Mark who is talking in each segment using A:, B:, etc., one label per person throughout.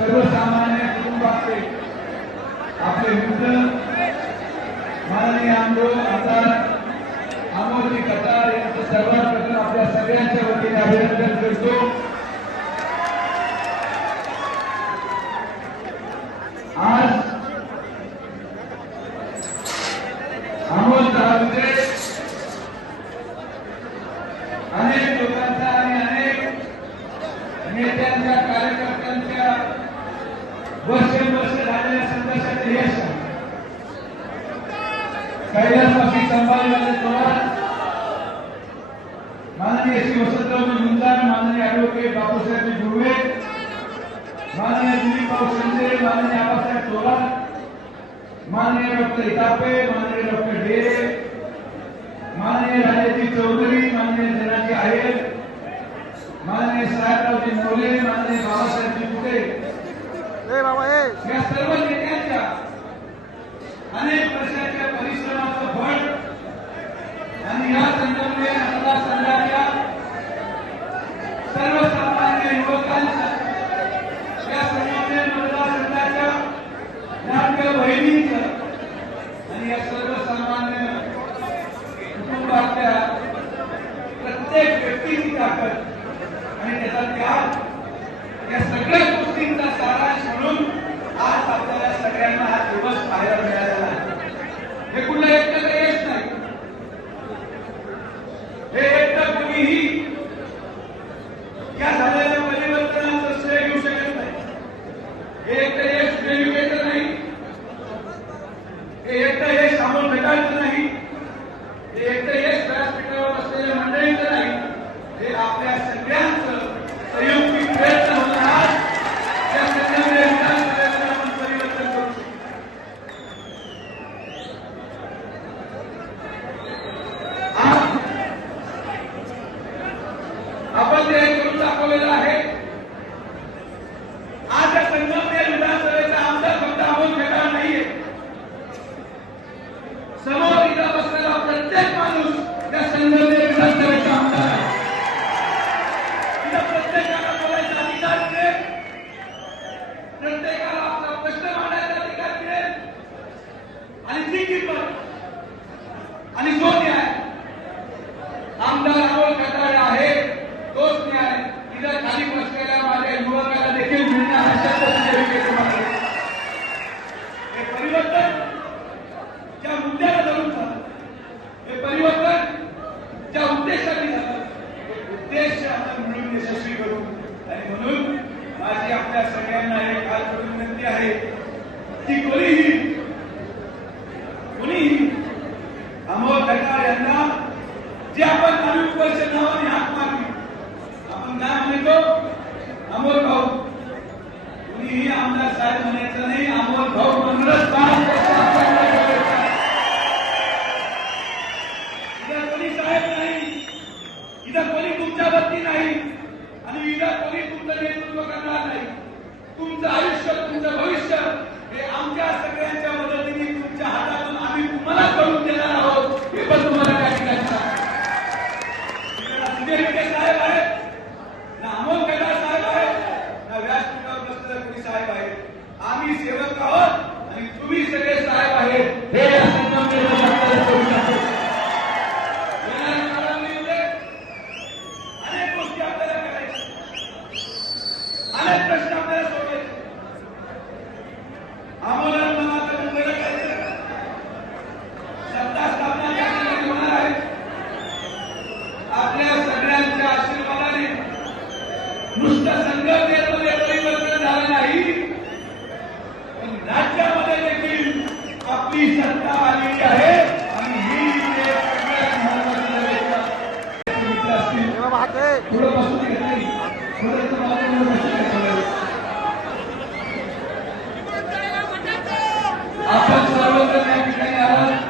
A: सर्वसामान्य कुटुंबातले आपले मित्र माननीय आमोद आचार आमोदजी कतार यांचं सर्वात प्रथम आपल्या सगळ्यांच्या वतीने अभिनंदन करतो. અને સંઘર્ષ દેશ કૈલાસ પછી સંભાળી અને પ્રવાસ માનनीय શ્રી વસંતરાવજી મુંદાન માનनीय એડવોકેટ બાપુ સાહેબ ગુરુએ માનनीय દિલીપભાઈ સંજય માનनीय આબા સાહેબ તોલા માનनीय ડોક્ટર ઇતાપે માનनीय ડોક્ટર ડેરે માનनीय રાજેશજી ચૌધરી માનनीय જનાજી આયર માનनीय સાહેબરાવજી મોલે માનनीय બાબા સાહેબજી
B: પુટે बाबा हे
A: या सर्व नेत्यांच्या अनेक वर्षाच्या परिश्रमाचं फळ आणि या संघटने आपला संघाच्या सर्वसामान्य युवकांच्या या संघटने मतदारसंघाच्या बहिणींचं आणि या सर्व कोणीही या झालेल्या परिवर्तनाचं श्रेय घेऊ शकत नाही. हे एकटं हे श्रेय नाही. हे एकटं हे सामोर भेटायचं नाही. हे एकटं हेच व्यासपीठावर असलेल्या मंडळीचं नाही. हे आपल्या सगळ्यांचं आपण ते करून दाखवलेलं आहे equally 할게. 아빠 사람들 내가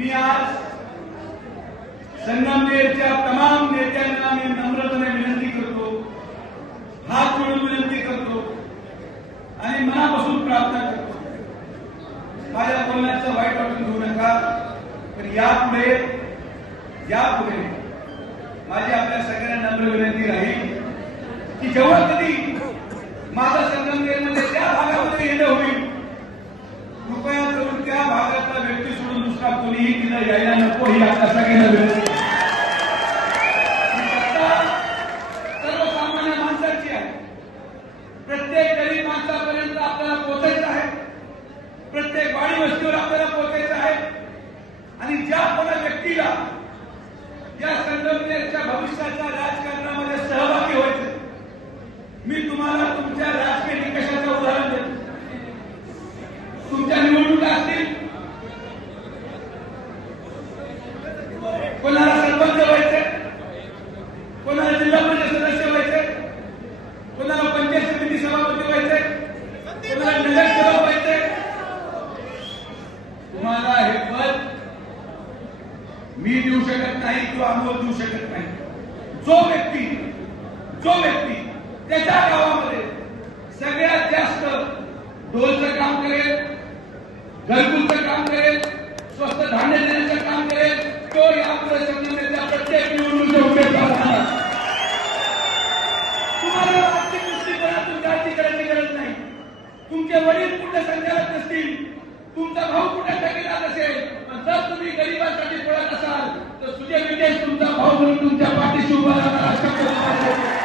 A: मी आज संगमनेरच्या तमाम नेत्यांना मी नम्रपणे विनंती करतो हात जोडून विनंती करतो आणि मनापासून प्रार्थना करतो. माझ्या बोलण्याचं वाईट वाटून घेऊ नका तर यापुढे यापुढे माझी आपल्या सगळ्यांना नम्र विनंती राहील की जेव्हा कधी माझा संगमनेरमध्ये त्या भागामध्ये येणं होईल कृपया करून त्या भागातला व्यक्ती सोडून दुसरा कोणीही तिला यायला नको ही व्यक्ती जो व्यक्ती त्याच्या गावामध्ये सगळ्यात जास्त ढोलचं काम करेल घरकुलचं काम करेल स्वस्त धान्य देण्याचं काम करेल तो या संगमनेरच्या प्रत्येक निवडणुकीच्या उमेदवार राहणार तुम्हाला आर्थिक दृष्टिकोनातून काळजी करायची गरज नाही. तुमचे वडील कुठे संचालक असतील तुमचा भाऊ कुठे ठेकेदार नसेल पण जर तुम्ही गरिबांसाठी पळत असाल तर सुजय विदेश तुमचा भाऊ म्हणून तुमच्या पाठीशी उभा राहणार